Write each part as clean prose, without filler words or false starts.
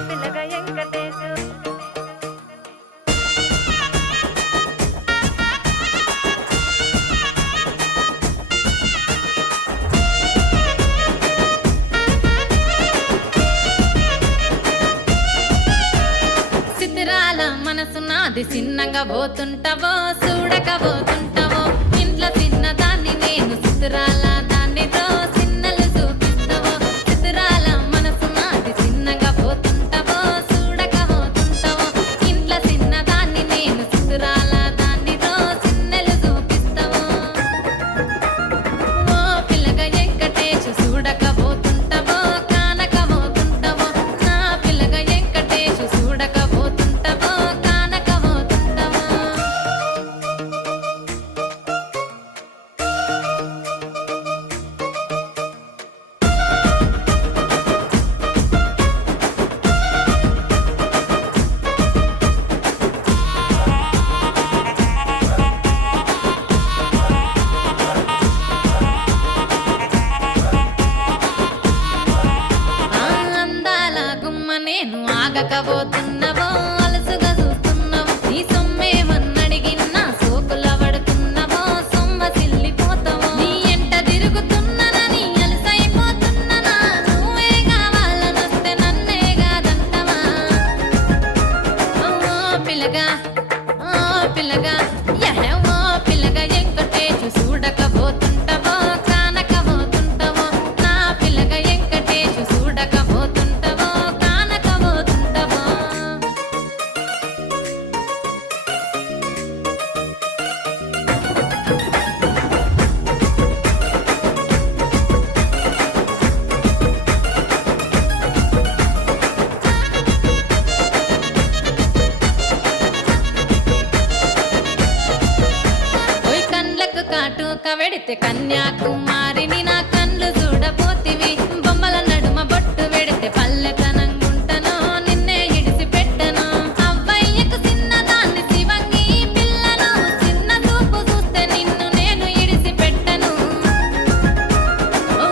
పిల్లగా వెంకటేశు చిత్రాల మనసు నాది చిన్నగా పోతుంటావో చూడక పోతుంటావో ఇంట్లో చిన్నదాన్ని నేను చిత్రాల దానితో చిన్నలు చూపిస్తావో చిత్రాల మనసు నాది చిన్నగా పోతుంటావో చూడక పోతుంటావో ఇంట్లో చిన్నదాన్ని నేను చిత్రాల దానితో చిన్నలు చూపిస్తావో ఓ పిల్లగా వెంకటేశు చూడక పోతుంటావో కానక పోతుంటావో నా పిల్లగా వెంకటేశు చూడక పోతుంటావో కానక పోతుంటావో ఆ అందాల గుమ్మ నేను ఆగకపోతున్నావో అలసుగా చూస్తున్నావో నీ సొమ్మేమన్నడిగిన్నా సోకుల పడుతున్నావో సొమ్మ సిల్లిపోతావో నీ ఎంట తిరుగుతున్నానని అలసైపోతున్నానా నువ్వే కావాలనొస్తే నన్నే కాదంటవా ఓ పిల్లగా ఓ పిల్లగా యహే ఓ పిల్లగా వెంకటేశు చూడకపోతుంటావో కానకపోతుంటావో నా పిల్లగా వెంకటేశు చూడకపోతుంటావో కానకపోతుంటావో ఓయ్ కండ్లకు కాటుక వెడితే కన్యాకుమారిని నా కండ్లు చూడపోతివి బొమ్మల నడుమ బొట్టు వెడితే పల్లెతనంగుంటనో నిన్నే ఇడిసి పెట్టను అవ్వయ్యకు చిన్నదాన్ని శివంగి పిల్లను చిన్న చూపు చూస్తే నిన్ను నేను ఇడిసి పెట్టను ఓ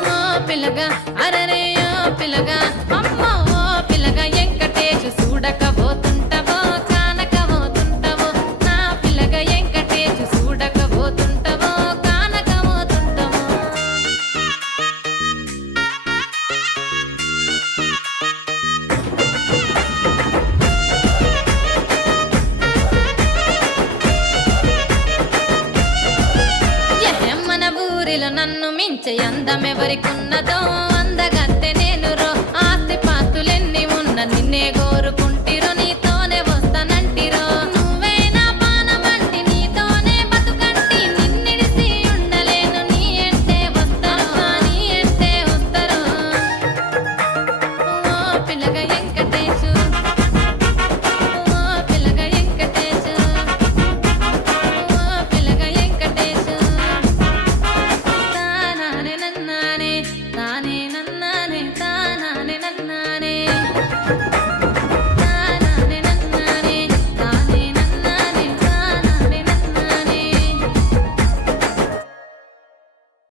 పిల్లగా అరరే ఓ పిల్లగా అమ్మో ఓ పిల్లగా వెంకటేశు చూడకపోతుంటావో కానకపోతుంటావో నా పిల్లగా వెంకటేశు చూడకపోతుంటావో కానకపోతుంటావో మన ఊరిలో నన్ను మించే అందమెవరికున్నదో